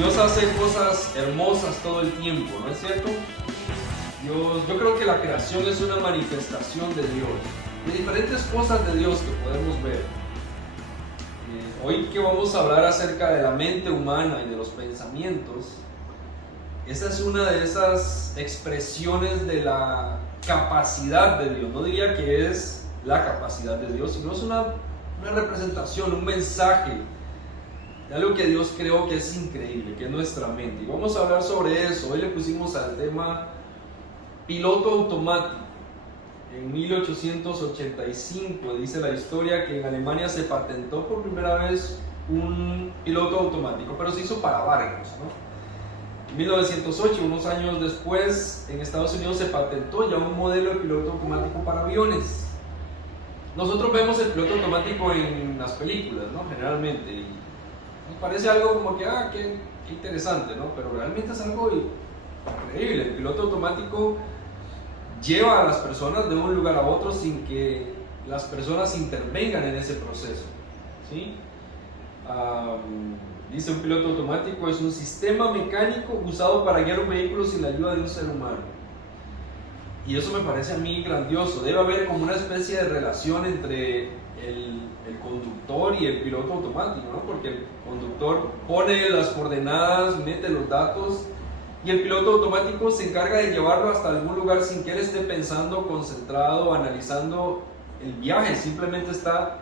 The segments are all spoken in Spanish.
Dios hace cosas hermosas todo el tiempo, ¿no es cierto? Yo creo que la creación es una manifestación de Dios, de diferentes cosas de Dios que podemos ver. Hoy que vamos a hablar acerca de la mente humana y de los pensamientos, esa es una de esas expresiones de la capacidad de Dios. No diría que es la capacidad de Dios, sino es una representación, un mensaje de algo que Dios creó que es increíble, que es nuestra mente. Y vamos a hablar sobre eso. Hoy le pusimos al tema piloto automático. En 1885 dice la historia que en Alemania se patentó por primera vez un piloto automático, pero se hizo para barcos, ¿no? En 1908, unos años después, en Estados Unidos se patentó ya un modelo de piloto automático para aviones. Nosotros vemos el piloto automático en las películas, ¿no? Generalmente, y nos parece algo como que, qué interesante, ¿no? Pero realmente es algo increíble. El piloto automático lleva a las personas de un lugar a otro sin que las personas intervengan en ese proceso, ¿sí? Dice, un piloto automático es un sistema mecánico usado para guiar un vehículo sin la ayuda de un ser humano. Y eso me parece a mí grandioso. Debe haber como una especie de relación entre el conductor y el piloto automático, ¿no? Porque el conductor pone las coordenadas, mete los datos, y el piloto automático se encarga de llevarlo hasta algún lugar sin que él esté pensando, concentrado, analizando el viaje. Simplemente está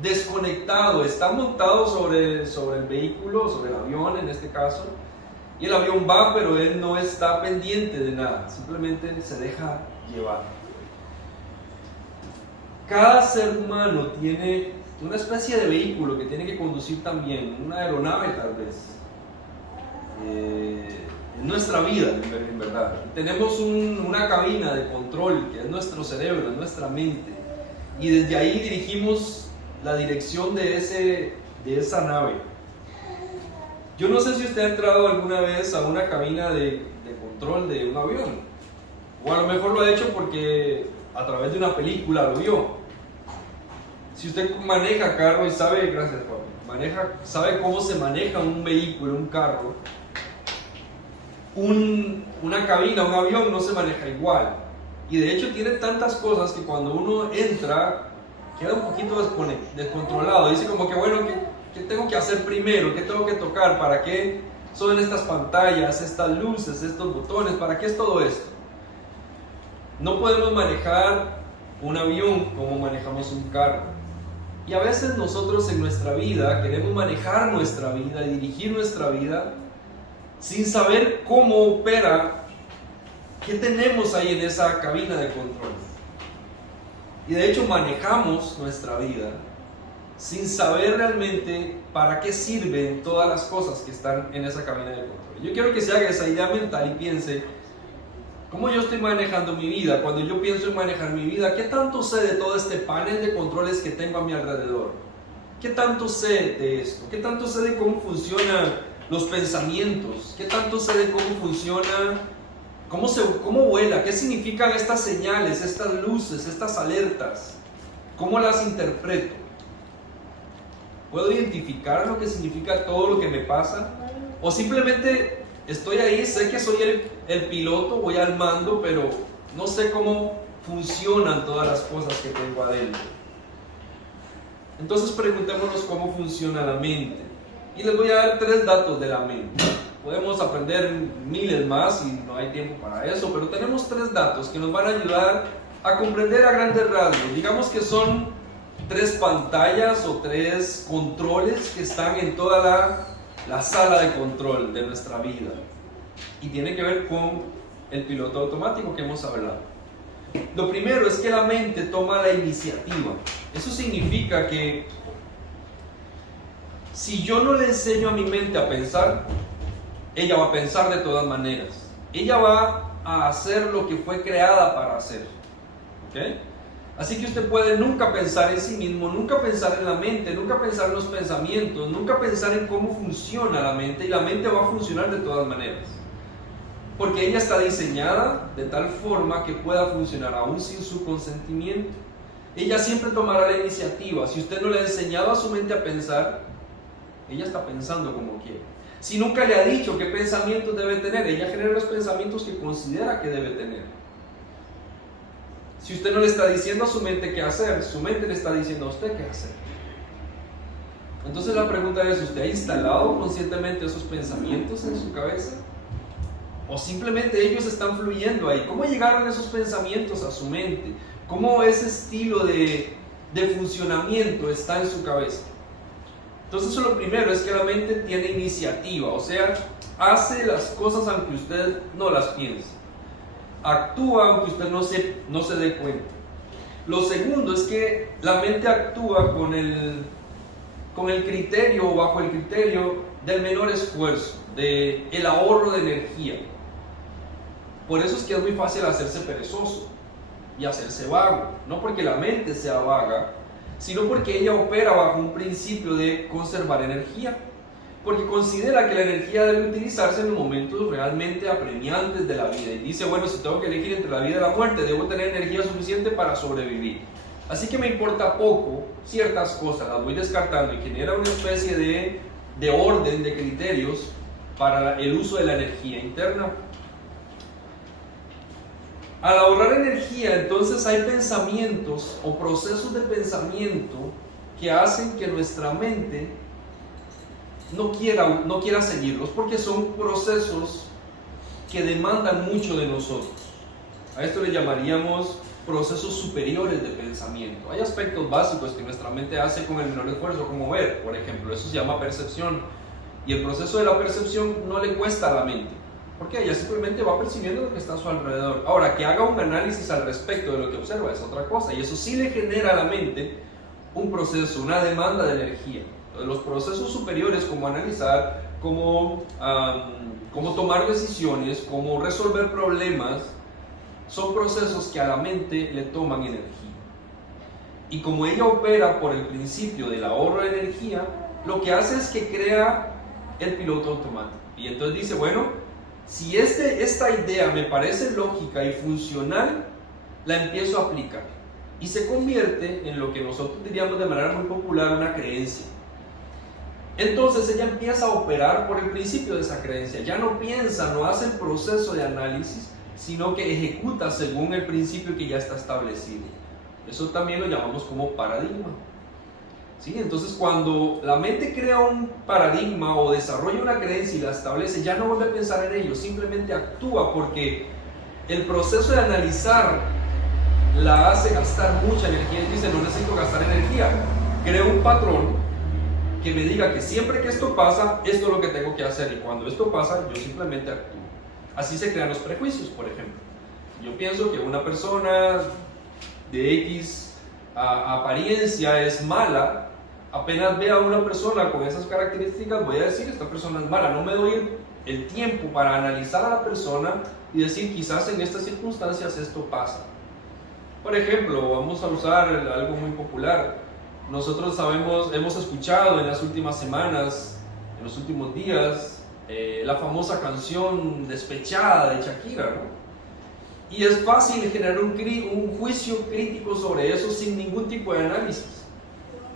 desconectado, está montado sobre el vehículo, sobre el avión en este caso, y el avión va, pero él no está pendiente de nada, simplemente se deja llevar. Cada ser humano tiene una especie de vehículo que tiene que conducir también, una aeronave tal vez, en nuestra vida, en verdad. Tenemos una cabina de control que es nuestro cerebro, es nuestra mente, y desde ahí dirigimos la dirección de esa nave. Yo no sé si usted ha entrado alguna vez a una cabina de control de un avión, o a lo mejor lo ha hecho porque a través de una película lo vio. Si usted maneja carro y sabe, gracias Pablo, sabe cómo se maneja un vehículo, un carro, una cabina, un avión no se maneja igual. Y de hecho tiene tantas cosas que cuando uno entra queda un poquito descontrolado. Dice como que, bueno, ¿qué tengo que hacer primero? ¿Qué tengo que tocar? ¿Para qué son estas pantallas, estas luces, estos botones? ¿Para qué es todo esto? No podemos manejar un avión como manejamos un carro. Y a veces nosotros en nuestra vida queremos manejar nuestra vida, dirigir nuestra vida sin saber cómo opera, qué tenemos ahí en esa cabina de control. Y de hecho manejamos nuestra vida sin saber realmente para qué sirven todas las cosas que están en esa cabina de control. Yo quiero que se haga esa idea mental y piense, ¿cómo yo estoy manejando mi vida? Cuando yo pienso en manejar mi vida, ¿qué tanto sé de todo este panel de controles que tengo a mi alrededor? ¿Qué tanto sé de esto? ¿Qué tanto sé de cómo funcionan los pensamientos? ¿Qué tanto sé de cómo funciona, cómo vuela? ¿Qué significan estas señales, estas luces, estas alertas? ¿Cómo las interpreto? ¿Puedo identificar lo que significa todo lo que me pasa? ¿O simplemente estoy ahí, sé que soy el piloto, voy al mando, pero no sé cómo funcionan todas las cosas que tengo adentro? Entonces preguntémonos cómo funciona la mente. Y les voy a dar 3 datos de la mente. Podemos aprender miles más y no hay tiempo para eso, pero tenemos 3 datos que nos van a ayudar a comprender a grandes rasgos. Digamos que son 3 pantallas o 3 controles que están en toda la sala de control de nuestra vida. Y tiene que ver con el piloto automático que hemos hablado. Lo primero es que la mente toma la iniciativa. Eso significa que si yo no le enseño a mi mente a pensar, ella va a pensar de todas maneras. Ella va a hacer lo que fue creada para hacer. ¿Okay? Así que usted puede nunca pensar en sí mismo, nunca pensar en la mente, nunca pensar en los pensamientos, nunca pensar en cómo funciona la mente, y la mente va a funcionar de todas maneras. Porque ella está diseñada de tal forma que pueda funcionar aún sin su consentimiento. Ella siempre tomará la iniciativa. Si usted no le ha enseñado a su mente a pensar, ella está pensando como quiere. Si nunca le ha dicho qué pensamientos debe tener, ella genera los pensamientos que considera que debe tener. Si usted no le está diciendo a su mente qué hacer, su mente le está diciendo a usted qué hacer. Entonces la pregunta es, ¿usted ha instalado conscientemente esos pensamientos en su cabeza? ¿O simplemente ellos están fluyendo ahí? ¿Cómo llegaron esos pensamientos a su mente? ¿Cómo ese estilo de funcionamiento está en su cabeza? Entonces lo primero es que la mente tiene iniciativa, o sea, hace las cosas aunque usted no las piense. Actúa aunque usted no se dé cuenta. Lo segundo es que la mente actúa con el criterio o bajo el criterio del menor esfuerzo, del ahorro de energía. Por eso es que es muy fácil hacerse perezoso y hacerse vago, no porque la mente sea vaga, sino porque ella opera bajo un principio de conservar energía, porque considera que la energía debe utilizarse en los momentos realmente apremiantes de la vida, y dice, bueno, si tengo que elegir entre la vida y la muerte, debo tener energía suficiente para sobrevivir. Así que me importa poco ciertas cosas, las voy descartando, y genera una especie de orden, de criterios para el uso de la energía interna. Al ahorrar energía, entonces hay pensamientos o procesos de pensamiento que hacen que nuestra mente no quiera seguirlos, porque son procesos que demandan mucho de nosotros. A esto le llamaríamos procesos superiores de pensamiento. Hay aspectos básicos que nuestra mente hace con el menor esfuerzo, como ver, por ejemplo, eso se llama percepción, y el proceso de la percepción no le cuesta a la mente, porque ella simplemente va percibiendo lo que está a su alrededor. Ahora, que haga un análisis al respecto de lo que observa es otra cosa, y eso sí le genera a la mente un proceso, una demanda de energía. Entonces, los procesos superiores, como analizar, como tomar decisiones, como resolver problemas, son procesos que a la mente le toman energía. Y como ella opera por el principio del ahorro de energía, lo que hace es que crea el piloto automático. Y entonces dice, bueno, si esta idea me parece lógica y funcional, la empiezo a aplicar. Y se convierte en lo que nosotros diríamos de manera muy popular una creencia. Entonces ella empieza a operar por el principio de esa creencia. Ya no piensa, no hace el proceso de análisis, sino que ejecuta según el principio que ya está establecido. Eso también lo llamamos como paradigma. ¿Sí? Entonces cuando la mente crea un paradigma o desarrolla una creencia y la establece, ya no vuelve a pensar en ello, simplemente actúa, porque el proceso de analizar la hace gastar mucha energía. Y dice, no necesito gastar energía, creo un patrón que me diga que siempre que esto pasa, esto es lo que tengo que hacer, y cuando esto pasa, yo simplemente actúo. Así se crean los prejuicios, por ejemplo. Yo pienso que una persona de X apariencia es mala. Apenas vea a una persona con esas características, voy a decir, esta persona es mala. No me doy el tiempo para analizar a la persona y decir, quizás en estas circunstancias esto pasa. Por ejemplo, vamos a usar algo muy popular. Nosotros hemos escuchado en las últimas semanas, en los últimos días, la famosa canción Despechada de Shakira, ¿no? Y es fácil generar un juicio crítico sobre eso sin ningún tipo de análisis.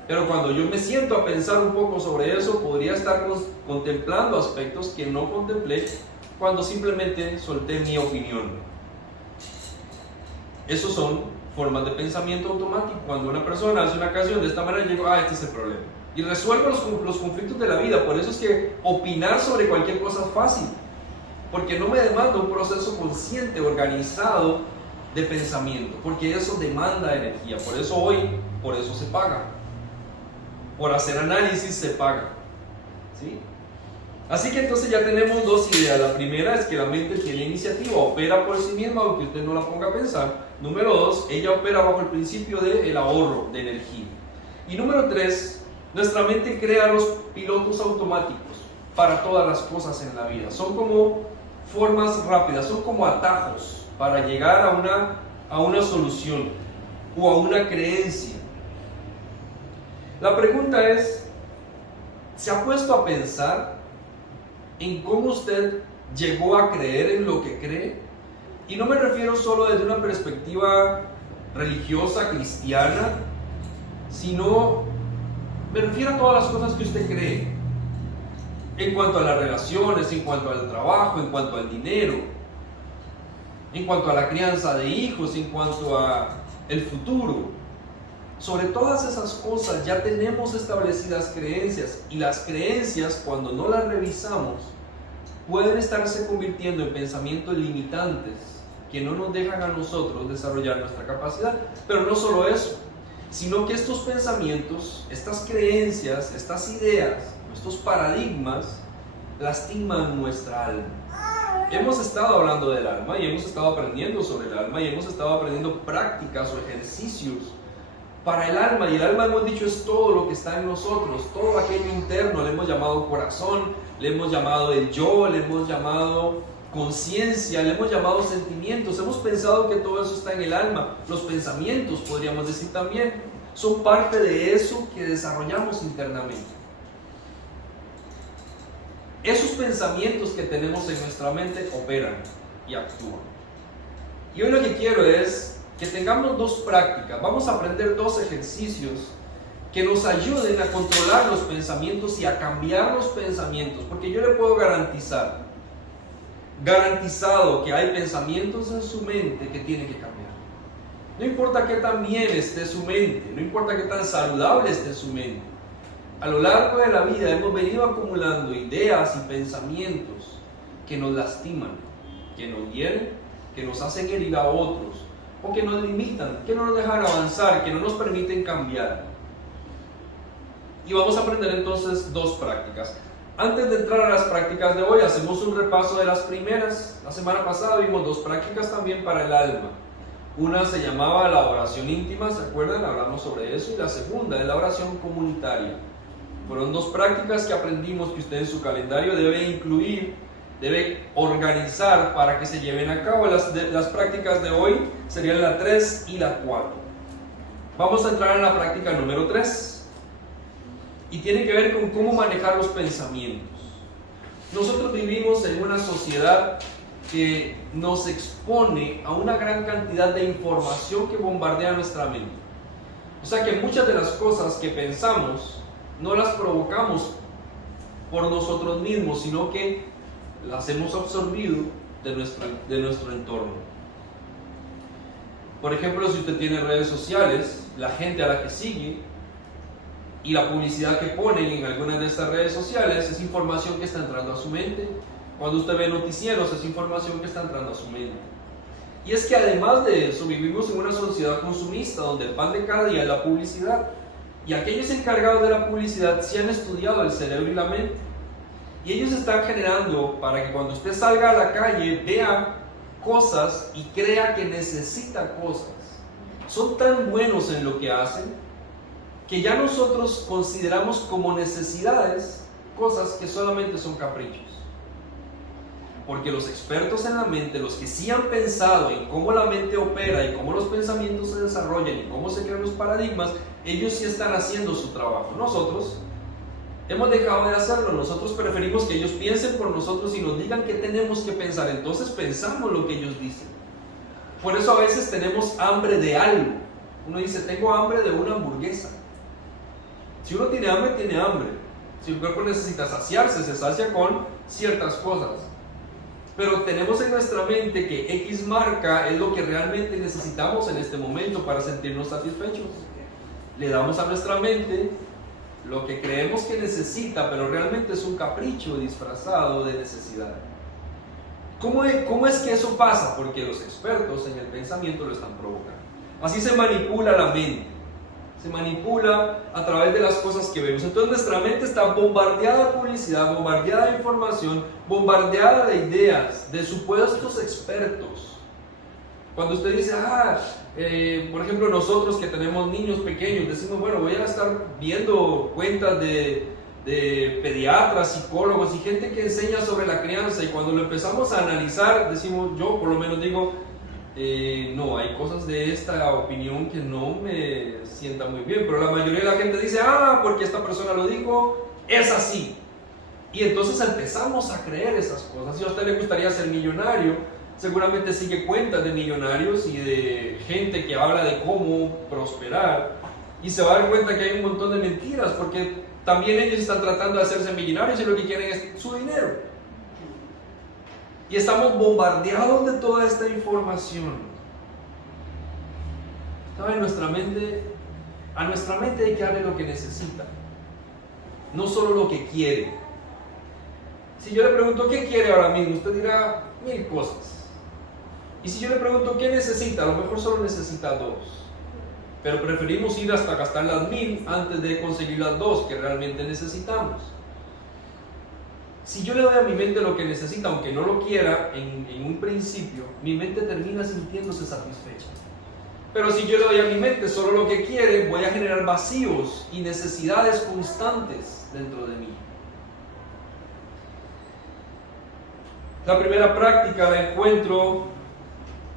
Pero cuando yo me siento a pensar un poco sobre eso, podría estar contemplando aspectos que no contemplé cuando simplemente solté mi opinión. Esos son formas de pensamiento automático. Cuando una persona hace una canción de esta manera, yo digo, este es el problema. Y resuelvo los conflictos de la vida. Por eso es que opinar sobre cualquier cosa es fácil, porque no me demanda un proceso consciente, organizado de pensamiento, porque eso demanda energía. Por eso se paga. Por hacer análisis se paga. ¿Sí? Así que entonces ya tenemos dos ideas. La primera es que la mente tiene iniciativa, opera por sí misma, aunque usted no la ponga a pensar. Número dos, ella opera bajo el principio del ahorro de energía. Y número tres, nuestra mente crea los pilotos automáticos para todas las cosas en la vida. Son como formas rápidas, son como atajos para llegar a una solución o a una creencia. La pregunta es, ¿se ha puesto a pensar en cómo usted llegó a creer en lo que cree? Y no me refiero solo desde una perspectiva religiosa, cristiana, sino me refiero a todas las cosas que usted cree. en cuanto a las relaciones, en cuanto al trabajo, en cuanto al dinero, en cuanto a la crianza de hijos, en cuanto a el futuro. Sobre todas esas cosas ya tenemos establecidas creencias, y las creencias, cuando no las revisamos, pueden estarse convirtiendo en pensamientos limitantes que no nos dejan a nosotros desarrollar nuestra capacidad. Pero no solo eso, sino que estos pensamientos, estas creencias, estas ideas, estos paradigmas lastiman nuestra alma. Hemos estado hablando del alma y hemos estado aprendiendo sobre el alma y hemos estado aprendiendo prácticas o ejercicios para el alma, y el alma, hemos dicho, es todo lo que está en nosotros, todo aquello interno. Le hemos llamado corazón, le hemos llamado el yo, le hemos llamado conciencia, le hemos llamado sentimientos. Hemos pensado que todo eso está en el alma. Los pensamientos, podríamos decir también, son parte de eso que desarrollamos internamente. Esos pensamientos que tenemos en nuestra mente operan y actúan. Y hoy lo que quiero es que tengamos dos prácticas. Vamos a aprender dos ejercicios que nos ayuden a controlar los pensamientos y a cambiar los pensamientos, porque yo le puedo garantizado que hay pensamientos en su mente que tiene que cambiar. No importa qué tan bien esté su mente, no importa qué tan saludable esté su mente. A lo largo de la vida hemos venido acumulando ideas y pensamientos que nos lastiman, que nos hieren, que nos hacen herir a otros, o que nos limitan, que no nos dejan avanzar, que no nos permiten cambiar. Y vamos a aprender entonces dos prácticas. Antes de entrar a las prácticas de hoy, hacemos un repaso de las primeras. La semana pasada vimos dos prácticas también para el alma. Una se llamaba la oración íntima, ¿se acuerdan? Hablamos sobre eso. Y la segunda es la oración comunitaria. Fueron dos prácticas que aprendimos que usted en su calendario debe incluir, debe organizar para que se lleven a cabo. Las prácticas de hoy serían la 3 y la 4. Vamos a entrar en la práctica número 3. Y tiene que ver con cómo manejar los pensamientos. Nosotros vivimos en una sociedad que nos expone a una gran cantidad de información que bombardea nuestra mente. O sea que muchas de las cosas que pensamos no las provocamos por nosotros mismos, sino que las hemos absorbido de nuestro entorno. Por ejemplo, si usted tiene redes sociales, la gente a la que sigue y la publicidad que ponen en algunas de estas redes sociales es información que está entrando a su mente. Cuando usted ve noticieros, es información que está entrando a su mente. Y es que además de eso, vivimos en una sociedad consumista donde el pan de cada día es la publicidad. Y aquellos encargados de la publicidad sí han estudiado el cerebro y la mente. Y ellos están generando para que cuando usted salga a la calle vea cosas y crea que necesita cosas. Son tan buenos en lo que hacen que ya nosotros consideramos como necesidades cosas que solamente son caprichos. Porque los expertos en la mente, los que sí han pensado en cómo la mente opera y cómo los pensamientos se desarrollan y cómo se crean los paradigmas, ellos sí están haciendo su trabajo. Nosotros hemos dejado de hacerlo. Nosotros preferimos que ellos piensen por nosotros y nos digan qué tenemos que pensar. Entonces pensamos lo que ellos dicen. Por eso a veces tenemos hambre de algo. Uno dice, tengo hambre de una hamburguesa. Si uno tiene hambre, tiene hambre. Si el cuerpo necesita saciarse, se sacia con ciertas cosas. Pero tenemos en nuestra mente que X marca es lo que realmente necesitamos en este momento para sentirnos satisfechos. Le damos a nuestra mente lo que creemos que necesita, pero realmente es un capricho disfrazado de necesidad. ¿Cómo es que eso pasa? Porque los expertos en el pensamiento lo están provocando. Así se manipula la mente. Se manipula a través de las cosas que vemos. Entonces nuestra mente está bombardeada de publicidad, bombardeada de información, bombardeada de ideas, de supuestos expertos. Cuando usted dice, por ejemplo, nosotros que tenemos niños pequeños, decimos, bueno, voy a estar viendo cuentas de pediatras, psicólogos y gente que enseña sobre la crianza, y cuando lo empezamos a analizar, decimos, yo por lo menos digo, no, hay cosas de esta opinión que no me sientan muy bien, pero la mayoría de la gente dice, porque esta persona lo dijo, es así. Y entonces empezamos a creer esas cosas. Si a usted le gustaría ser millonario, seguramente sigue cuentas de millonarios y de gente que habla de cómo prosperar, y se va a dar cuenta que hay un montón de mentiras, porque también ellos están tratando de hacerse millonarios y lo que quieren es su dinero. Y estamos bombardeados de toda esta información. ¿Saben? A nuestra mente hay que darle lo que necesita, no solo lo que quiere. Si yo le pregunto qué quiere ahora mismo, usted dirá 1000 cosas. Y si yo le pregunto qué necesita, a lo mejor solo necesita 2. Pero preferimos ir hasta gastar las 1000 antes de conseguir las 2 que realmente necesitamos. Si yo le doy a mi mente lo que necesita, aunque no lo quiera en un principio, mi mente termina sintiéndose satisfecha. Pero si yo le doy a mi mente solo lo que quiere, voy a generar vacíos y necesidades constantes dentro de mí. La primera práctica la encuentro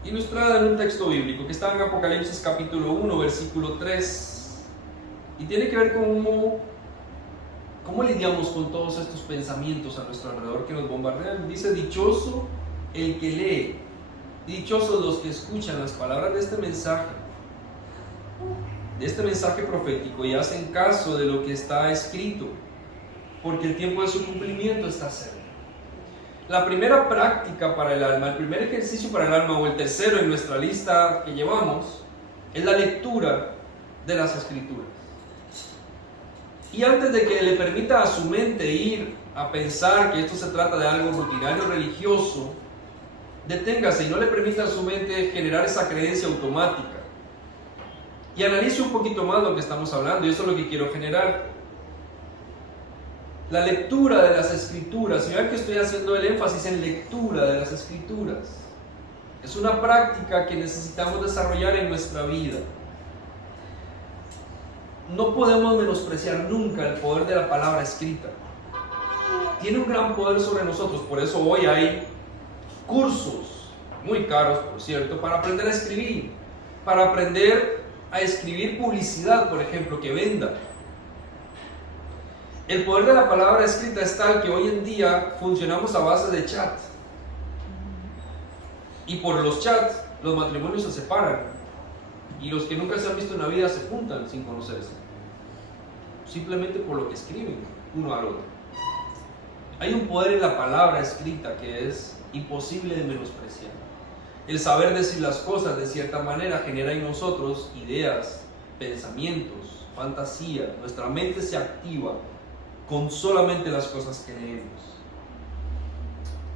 ilustrada en un texto bíblico que está en Apocalipsis capítulo 1, versículo 3, y tiene que ver con cómo lidiamos con todos estos pensamientos a nuestro alrededor que nos bombardean. Dice: dichoso el que lee, dichosos los que escuchan las palabras de este mensaje profético y hacen caso de lo que está escrito, porque el tiempo de su cumplimiento está cerca. La primera práctica para el alma, el primer ejercicio para el alma, o el tercero en nuestra lista que llevamos, es la lectura de las Escrituras. Y antes de que le permita a su mente ir a pensar que esto se trata de algo rutinario religioso, deténgase y no le permita a su mente generar esa creencia automática. Y analice un poquito más lo que estamos hablando, y eso es lo que quiero generar. La lectura de las Escrituras, y vean que estoy haciendo el énfasis en lectura de las Escrituras, es una práctica que necesitamos desarrollar en nuestra vida. No podemos menospreciar nunca el poder de la palabra escrita. Tiene un gran poder sobre nosotros, por eso hoy hay cursos, muy caros por cierto, para aprender a escribir, para aprender a escribir publicidad, por ejemplo, que venda. El poder de la palabra escrita es tal que hoy en día funcionamos a base de chat. Y por los chats, los matrimonios se separan. Y los que nunca se han visto en la vida se juntan sin conocerse. Simplemente por lo que escriben uno al otro. Hay un poder en la palabra escrita que es imposible de menospreciar. El saber decir las cosas de cierta manera genera en nosotros ideas, pensamientos, fantasía. Nuestra mente se activa con solamente las cosas que leemos.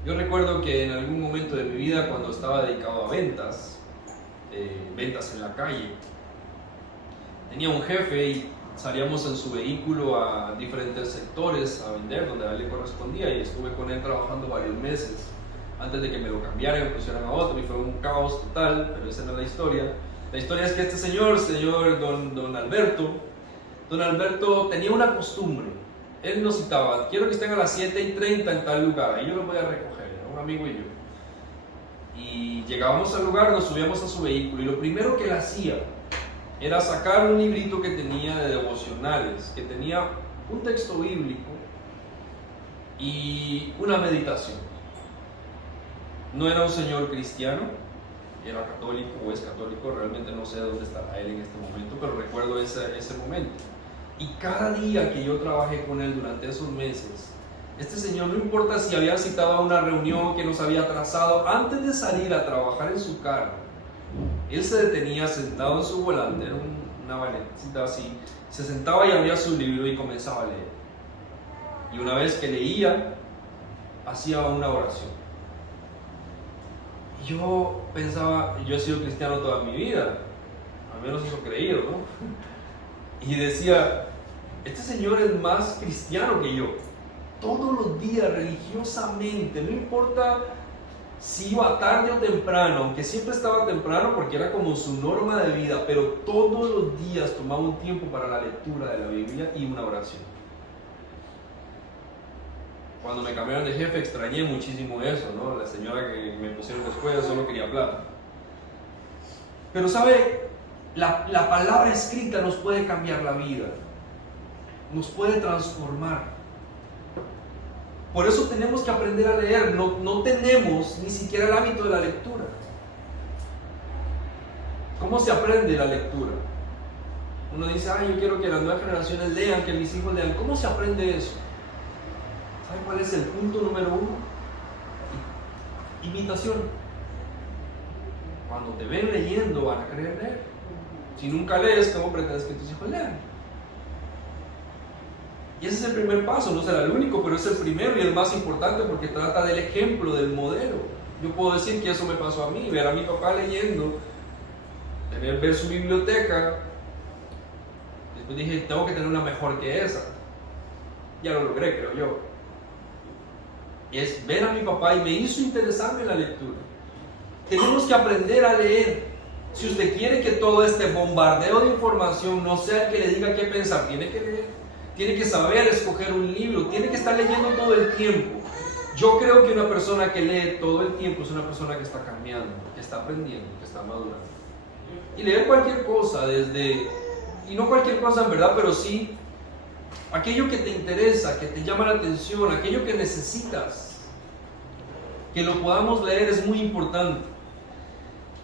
Yo recuerdo que en algún momento de mi vida, cuando estaba dedicado a ventas en la calle, tenía un jefe y salíamos en su vehículo a diferentes sectores a vender donde a él le correspondía, y estuve con él trabajando varios meses antes de que me lo cambiaran y me pusieran a otro, y fue un caos total, pero esa no es la historia. La historia es que este señor don Alberto tenía una costumbre. Él nos citaba: quiero que estén a las 7:30 en tal lugar, y yo los voy a recoger, un amigo y yo. Y llegábamos al lugar, nos subíamos a su vehículo, y lo primero que él hacía era sacar un librito que tenía de devocionales, que tenía un texto bíblico y una meditación. No era un señor cristiano, era católico o es católico, realmente no sé dónde estará él en este momento, pero recuerdo ese momento. Y cada día que yo trabajé con él durante esos meses, este señor, no importa si había citado a una reunión que nos había trazado, antes de salir a trabajar en su carro, él se detenía sentado en su volante, era una valetita así, se sentaba y abría su libro y comenzaba a leer. Y una vez que leía, hacía una oración. Y yo pensaba, yo he sido cristiano toda mi vida, al menos eso he creído, ¿no? Y decía, este señor es más cristiano que yo. Todos los días, religiosamente, no importa si iba tarde o temprano, aunque siempre estaba temprano porque era como su norma de vida, pero todos los días tomaba un tiempo para la lectura de la Biblia y una oración. Cuando me cambiaron de jefe extrañé muchísimo eso, ¿no? La señora que me pusieron después solo quería plata. Pero ¿sabe? La palabra escrita nos puede cambiar la vida, nos puede transformar. Por eso tenemos que aprender a leer. No tenemos ni siquiera el hábito de la lectura. ¿Cómo se aprende la lectura? Uno dice, yo quiero que las nuevas generaciones lean, que mis hijos lean. ¿Cómo se aprende eso? ¿Sabe cuál es el punto número 1? Imitación. Cuando te ven leyendo, van a querer leer. Si nunca lees, ¿cómo pretendes que tus hijos lean? Y ese es el primer paso, no será el único, pero es el primero y el más importante porque trata del ejemplo, del modelo. Yo puedo decir que eso me pasó a mí, ver a mi papá leyendo, ver su biblioteca. Después dije, tengo que tener una mejor que esa. Ya lo logré, creo yo. Y es ver a mi papá y me hizo interesarme en la lectura. Tenemos que aprender a leer. Si usted quiere que todo este bombardeo de información no sea el que le diga qué pensar, tiene que leer. Tiene que saber escoger un libro, tiene que estar leyendo todo el tiempo. Yo creo que una persona que lee todo el tiempo es una persona que está cambiando, que está aprendiendo, que está madurando. Y leer cualquier cosa, y no cualquier cosa en verdad, pero sí aquello que te interesa, que te llama la atención, aquello que necesitas, que lo podamos leer es muy importante.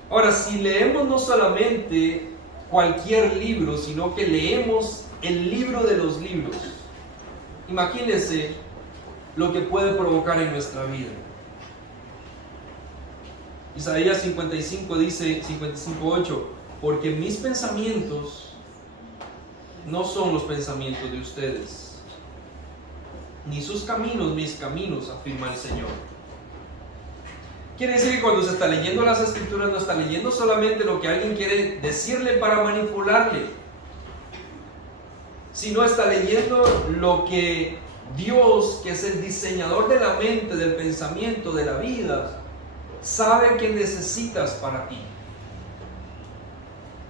Ahora, si leemos no solamente cualquier libro, sino que leemos el libro de los libros, imagínense lo que puede provocar en nuestra vida. Isaías 55 dice, 55:8, porque mis pensamientos no son los pensamientos de ustedes, ni sus caminos mis caminos, afirma el Señor. Quiere decir que cuando se está leyendo las Escrituras no está leyendo solamente lo que alguien quiere decirle para manipularle, sino está leyendo lo que Dios, que es el diseñador de la mente, del pensamiento, de la vida, sabe que necesitas para ti.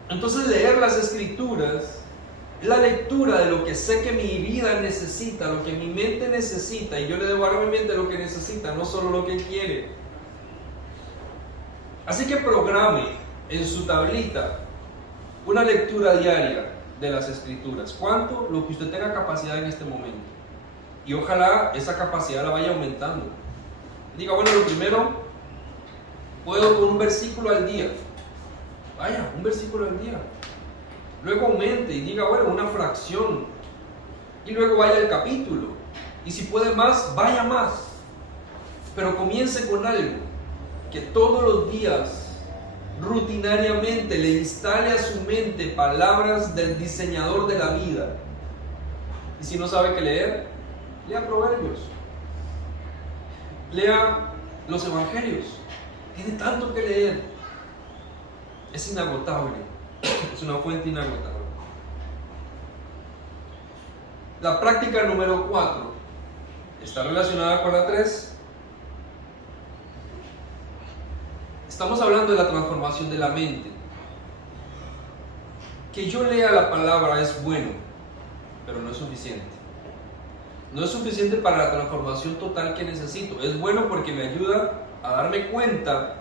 Entonces leer las Escrituras es la lectura de lo que sé que mi vida necesita, lo que mi mente necesita, y yo le debo a mi mente lo que necesita, no solo lo que quiere. Así que programe en su tablita una lectura diaria de las Escrituras. ¿Cuánto? Lo que usted tenga capacidad en este momento. Y ojalá esa capacidad la vaya aumentando. Diga, bueno, lo primero, puedo con un versículo al día. Vaya, un versículo al día. Luego aumente y diga, bueno, una fracción. Y luego vaya al capítulo. Y si puede más, vaya más. Pero comience con algo que todos los días, rutinariamente, le instale a su mente palabras del diseñador de la vida. Y si no sabe qué leer, lea Proverbios, lea los Evangelios. Tiene tanto que leer, es inagotable, es una fuente inagotable. La práctica número 4 está relacionada con la 3. Estamos hablando de la transformación de la mente. Que yo lea la palabra es bueno, pero no es suficiente. No es suficiente para la transformación total que necesito. Es bueno porque me ayuda a darme cuenta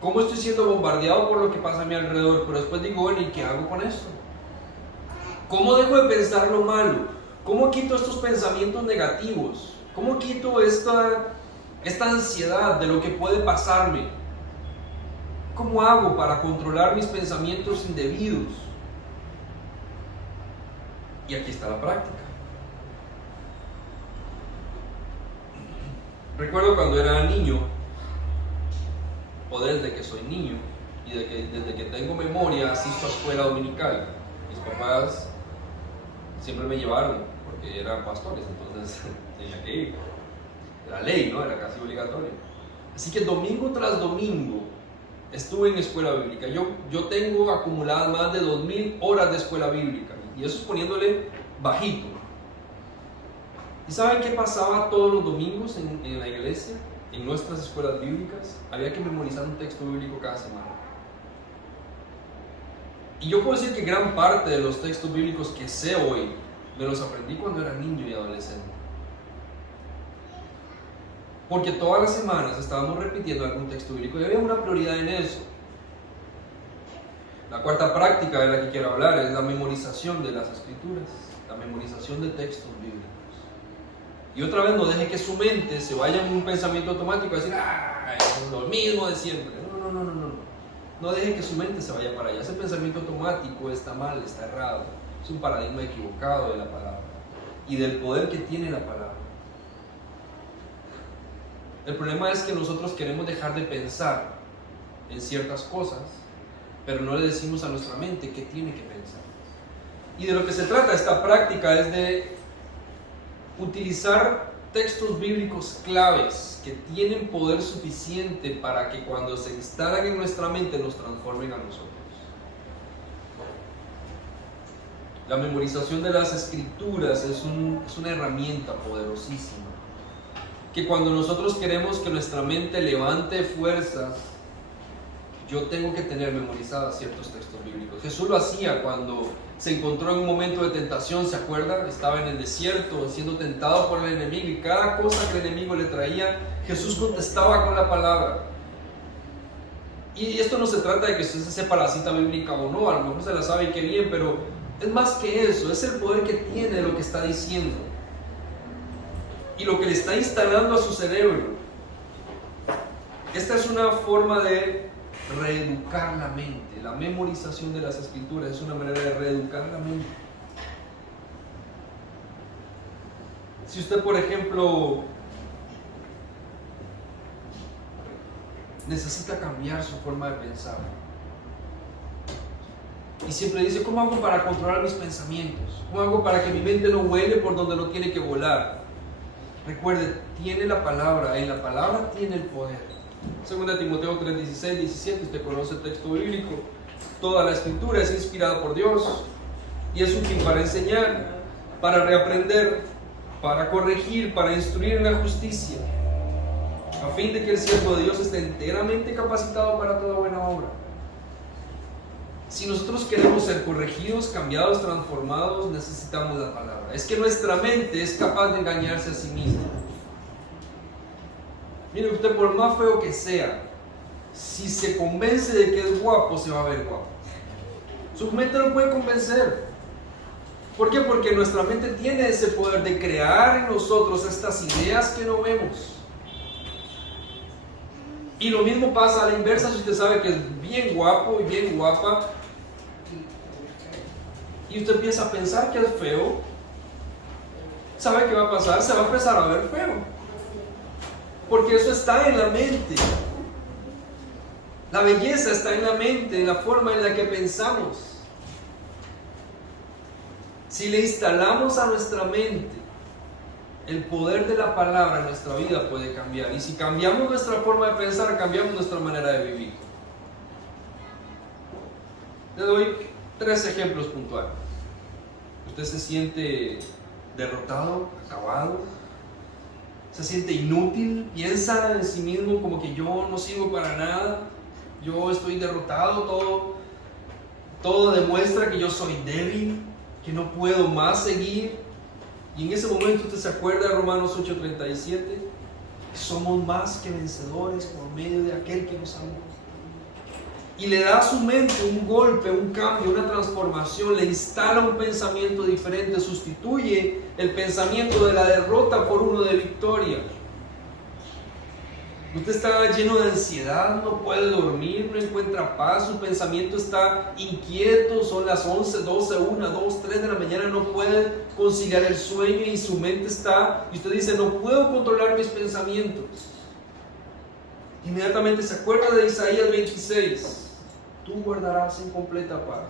cómo estoy siendo bombardeado por lo que pasa a mi alrededor, pero después digo, bueno, ¿y qué hago con eso? ¿Cómo dejo de pensar lo malo? ¿Cómo quito estos pensamientos negativos? ¿Cómo quito esta ansiedad de lo que puede pasarme? ¿Cómo hago para controlar mis pensamientos indebidos? Y aquí está la práctica. Recuerdo cuando era niño, o desde que soy niño, y desde que tengo memoria, asisto a escuela dominical. Mis papás siempre me llevaron, porque eran pastores, entonces tenía que ir. Era ley, ¿no? Era casi obligatorio. Así que domingo tras domingo estuve en escuela bíblica. Yo tengo acumuladas más de 2000 horas de escuela bíblica, y eso es poniéndole bajito. ¿Y saben qué pasaba todos los domingos en la iglesia? En nuestras escuelas bíblicas había que memorizar un texto bíblico cada semana. Y yo puedo decir que gran parte de los textos bíblicos que sé hoy me los aprendí cuando era niño y adolescente. Porque todas las semanas estábamos repitiendo algún texto bíblico y había una prioridad en eso. La cuarta práctica de la que quiero hablar es la memorización de las Escrituras, la memorización de textos bíblicos. Y otra vez, no deje que su mente se vaya en un pensamiento automático a decir, es lo mismo de siempre. No deje que su mente se vaya para allá. Ese pensamiento automático está mal, está errado. Es un paradigma equivocado de la palabra y del poder que tiene la palabra. El problema es que nosotros queremos dejar de pensar en ciertas cosas, pero no le decimos a nuestra mente qué tiene que pensar. Y de lo que se trata esta práctica es de utilizar textos bíblicos claves que tienen poder suficiente para que cuando se instalan en nuestra mente nos transformen a nosotros. La memorización de las escrituras es una herramienta poderosísima, que cuando nosotros queremos que nuestra mente levante fuerzas, yo tengo que tener memorizadas ciertos textos bíblicos. Jesús lo hacía cuando se encontró en un momento de tentación, ¿se acuerdan? Estaba en el desierto siendo tentado por el enemigo, y cada cosa que el enemigo le traía, Jesús contestaba con la palabra. Y esto no se trata de que usted se sepa la cita bíblica o no, a lo mejor se la sabe y qué bien, pero es más que eso, es el poder que tiene lo que está diciendo y lo que le está instalando a su cerebro. Esta es una forma de reeducar la mente. La memorización de las escrituras es una manera de reeducar la mente. Si usted, por ejemplo, necesita cambiar su forma de pensar y siempre dice, ¿cómo hago para controlar mis pensamientos? ¿Cómo hago para que mi mente no vuele por donde no tiene que volar? Recuerde, tiene la palabra, en la palabra tiene el poder. 2 Timoteo 3, 16, 17, usted conoce el texto bíblico. Toda la escritura es inspirada por Dios y es útil para enseñar, para reaprender, para corregir, para instruir en la justicia, a fin de que el siervo de Dios esté enteramente capacitado para toda buena obra. Si nosotros queremos ser corregidos, cambiados, transformados, necesitamos la palabra. Es que nuestra mente es capaz de engañarse a sí misma. Mire usted, por más feo que sea, si se convence de que es guapo, se va a ver guapo. Su mente no puede convencer. ¿Por qué? Porque nuestra mente tiene ese poder de crear en nosotros estas ideas que no vemos. Y lo mismo pasa a la inversa si usted sabe que es bien guapo y bien guapa y usted empieza a pensar que es feo. ¿Sabe qué va a pasar? Se va a empezar a ver feo. Porque eso está en la mente. La belleza está en la mente, en la forma en la que pensamos. Si le instalamos a nuestra mente el poder de la palabra, nuestra vida puede cambiar. Y si cambiamos nuestra forma de pensar, cambiamos nuestra manera de vivir. Le doy 3 ejemplos puntuales. Usted se siente derrotado, acabado, se siente inútil, piensa en sí mismo como que yo no sirvo para nada, yo estoy derrotado, todo demuestra que yo soy débil, que no puedo más seguir. Y en ese momento usted se acuerda de Romanos 8:37, que somos más que vencedores por medio de aquel que nos amó. Y le da a su mente un golpe, un cambio, una transformación, le instala un pensamiento diferente, sustituye el pensamiento de la derrota por uno de victoria. Usted está lleno de ansiedad, no puede dormir, no encuentra paz, su pensamiento está inquieto, son las 11, 12, 1, 2, 3 de la mañana, no puede conciliar el sueño y su mente está, y usted dice, no puedo controlar mis pensamientos. Inmediatamente se acuerda de Isaías 26, tú guardarás en completa paz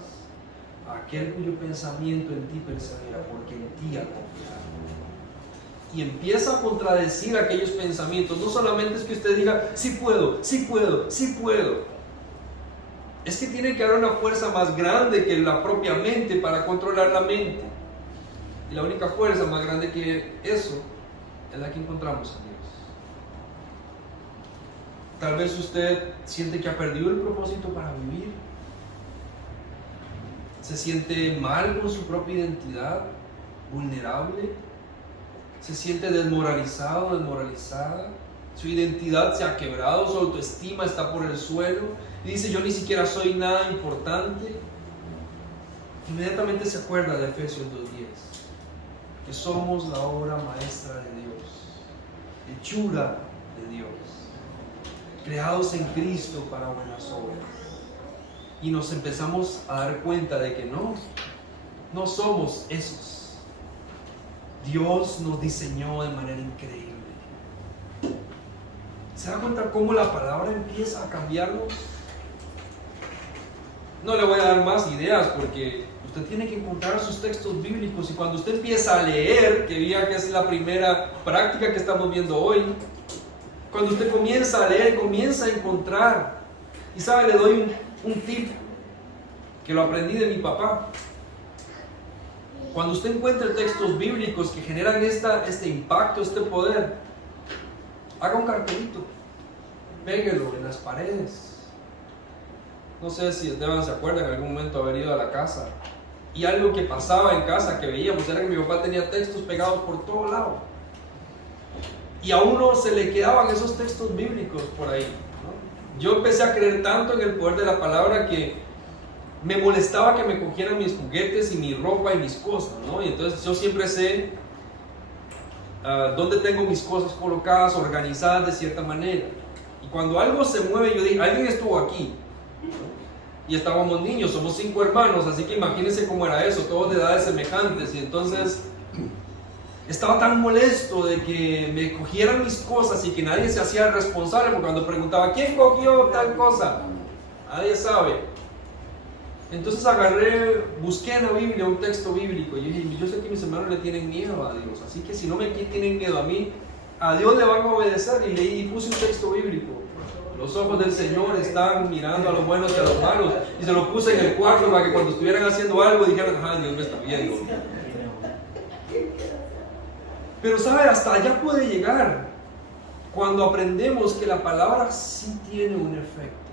a aquel cuyo pensamiento en ti persevera, porque en ti ha confiado. Y empieza a contradecir aquellos pensamientos. No solamente es que usted diga, sí puedo, sí puedo, sí puedo. Es que tiene que haber una fuerza más grande que la propia mente para controlar la mente. Y la única fuerza más grande que eso es la que encontramos en Dios. Tal vez usted siente que ha perdido el propósito para vivir. Se siente mal con su propia identidad, vulnerable. Se siente desmoralizado, desmoralizada. Su identidad se ha quebrado, su autoestima está por el suelo. Y dice, yo ni siquiera soy nada importante. Inmediatamente se acuerda de Efesios 2:10, que somos la obra maestra de Dios, hechura de Dios, creados en Cristo para buenas obras. Y nos empezamos a dar cuenta de que no, No somos esos. Dios nos diseñó de manera increíble. ¿Se da cuenta cómo la palabra empieza a cambiarnos? No le voy a dar más ideas porque usted tiene que encontrar sus textos bíblicos, y cuando usted empieza a leer, que ya que es la primera práctica que estamos viendo hoy, cuando usted comienza a leer, comienza a encontrar. Y sabe, le doy un tip que lo aprendí de mi papá. Cuando usted encuentre textos bíblicos que generan este impacto, este poder, haga un cartelito, péguelo en las paredes. No sé si Esteban se acuerda en algún momento haber ido a la casa, y algo que pasaba en casa que veíamos era que mi papá tenía textos pegados por todo lado, y a uno se le quedaban esos textos bíblicos por ahí, ¿no? Yo empecé a creer tanto en el poder de la palabra que me molestaba que me cogieran mis juguetes y mi ropa y mis cosas, ¿no? Y entonces yo siempre sé dónde tengo mis cosas colocadas, organizadas de cierta manera. Y cuando algo se mueve, yo digo, alguien estuvo aquí. Y estábamos niños, somos 5 hermanos, así que imagínense cómo era eso, todos de edades semejantes. Y entonces estaba tan molesto de que me cogieran mis cosas y que nadie se hacía responsable, porque cuando preguntaba, ¿quién cogió tal cosa? Nadie sabe. Entonces busqué en la Biblia un texto bíblico, y dije, yo sé que mis hermanos le tienen miedo a Dios, así que si no me tienen miedo a mí, a Dios le van a obedecer. Y leí y puse un texto bíblico. Los ojos del Señor están mirando a los buenos y a los malos, y se lo puse en el cuarto para que cuando estuvieran haciendo algo dijeran, Dios me está viendo. Pero sabe, hasta allá puede llegar cuando aprendemos que la palabra sí tiene un efecto.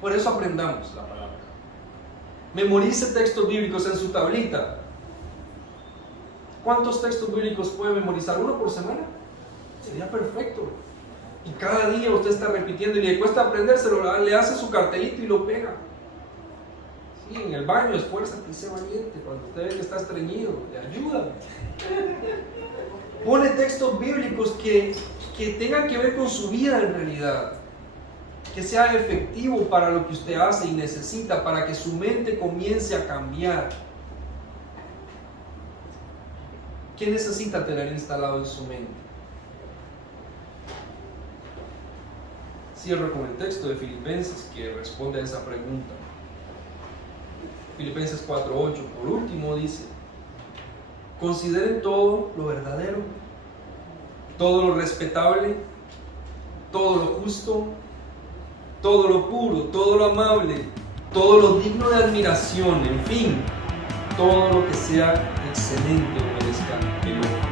Por eso aprendamos la palabra. Memorice textos bíblicos en su tablita. ¿Cuántos textos bíblicos puede memorizar? ¿Uno por semana? Sería perfecto. Y cada día usted está repitiendo, y le cuesta aprendérselo, le hace su cartelito y lo pega. Sí, en el baño, esfuérzate y sé valiente. Cuando usted ve que está estreñido, le ayuda. Pone textos bíblicos que tengan que ver con su vida en realidad, que sea efectivo para lo que usted hace y necesita, para que su mente comience a cambiar. ¿Qué necesita tener instalado en su mente? Cierro con el texto de Filipenses que responde a esa pregunta. Filipenses 4:8, por último, dice: consideren todo lo verdadero, todo lo respetable, todo lo justo, todo lo puro, todo lo amable, todo lo digno de admiración, en fin, todo lo que sea excelente o merezca elogio.